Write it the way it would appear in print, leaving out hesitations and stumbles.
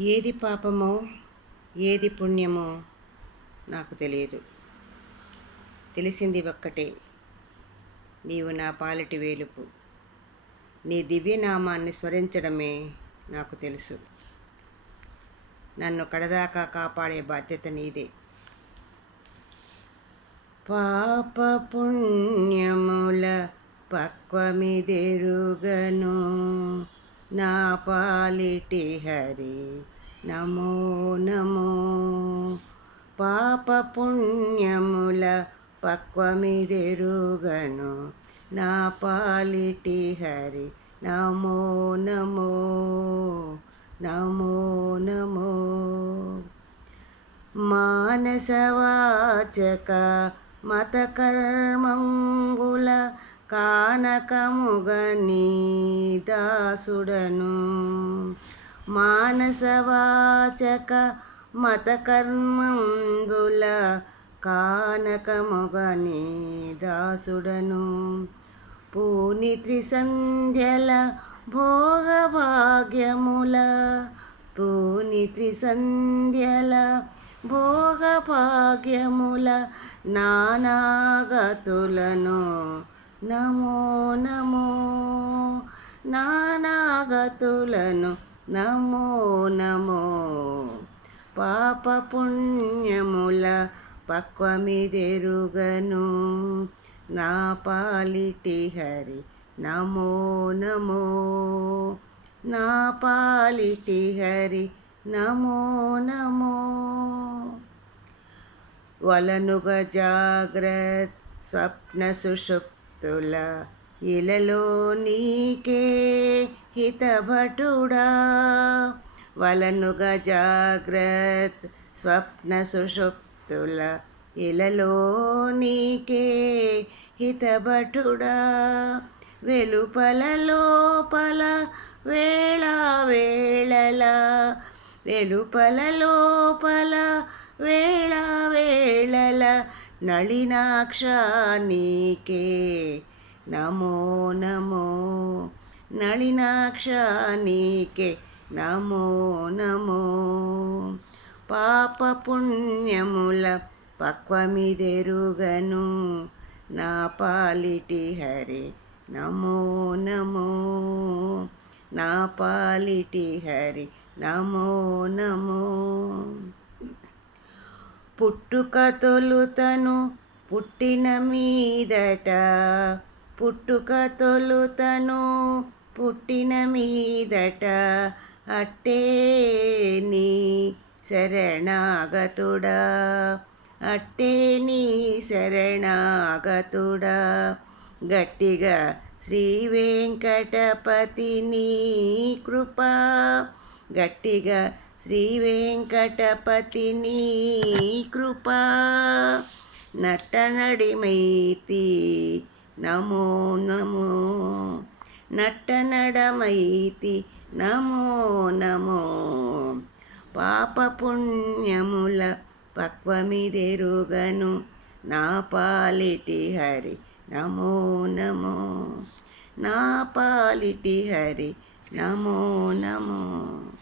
ఏది పాపమో ఏది పుణ్యమో నాకు తెలియదు. తెలిసింది ఒక్కటే, నీవు నా పాలిటి వేలుపు. నీ దివ్యనామాన్ని స్మరించడమే నాకు తెలుసు. నన్ను కడదాకా కాపాడే బాధ్యత నీదే. పాప పుణ్యముల పక్వమిదెరుగను నా పాలిటి హరి నమో నమో. పాప పుణ్యముల పక్వమిదెరుగను నా పాలిటి హరి నమో నమో నమో నమో. మానసవాచక మతకర్మంబుల కానకముగని దాసుడను. మానసవాచక మతకర్మంబుల కానకముగని దాసుడను. పూని త్రిసంధ్యల భోగభాగ్యముల పూని త్రిసంధ్యల భోగభాగ్యముల నానాగతులను నమో నమో. నానాగతులను నమో నమో. పాప పుణ్యముల పక్వమిదెరుగను నా పాలిటి హరి నమో నమో. నా పాలిటి హరి నమో నమో. వలనుగ జాగ్రత్ స్వప్న సుషుప్తుల ఇలలో నీకే హితభటుడా. వలనుగ జాగ్రత్ స్వప్న సుషుప్తుల ఇలలో నీకే హితభటుడా. వెలుపల లోపల వేళ వేళల వెలుపల లోపల వేళ వేళల నళినాక్ష నీకే నమో నమో. నళినాక్ష నీకే నమో నమో. పాప పుణ్యముల పక్వమిదెరుగను నా పాలిటి హరి నమో నమో. నా పాలిటి హరి నమో నమో. పుట్టుక తొలుతను పుట్టిన మీదట పుట్టుక తొలుతను పుట్టిన మీదట అట్టే నీ శరణాగతుడా. అట్టే నీ శరణాగతుడా. గట్టిగా శ్రీ వెంకటపతి నీ కృప. గట్టిగా శ్రీ వెంకటపతి నీ కృప. నట్టనడిమైతి నమో నమో. నట్టనడమైతి నమో నమో. పాప పుణ్యముల పక్వమిదెరుగను నా పాలిటి హరి నమో నమో. నా పాలిటి హరి నమో నమో.